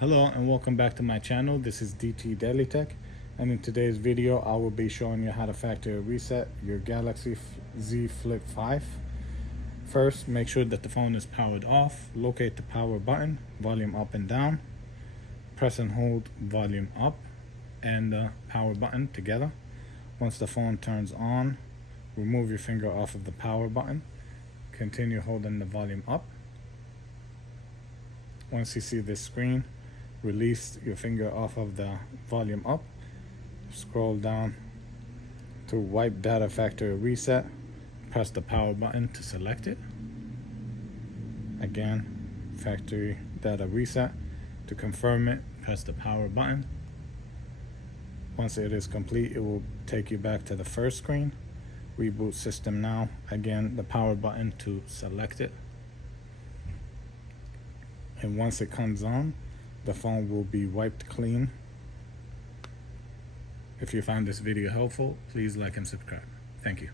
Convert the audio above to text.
Hello and welcome back to my channel. This is DailyTech, and in today's video I will be showing you how to factory reset your Galaxy Z Flip 5. First, make sure that the phone is powered off. Locate the power button, volume up and down. Press and hold volume up and the power button together. Once the phone turns on, remove your finger off of the power button. Continue holding the volume up. Once you see this screen, release your finger off of the volume up, scroll down to wipe data factory reset, press the power button to select it. Again, factory data reset. To confirm it, press the power button. Once it is complete, it will take you back to the first screen. Reboot system now. Again, the power button to select it. And once it comes on, the phone will be wiped clean. If you found this video helpful, please like and subscribe. Thank you.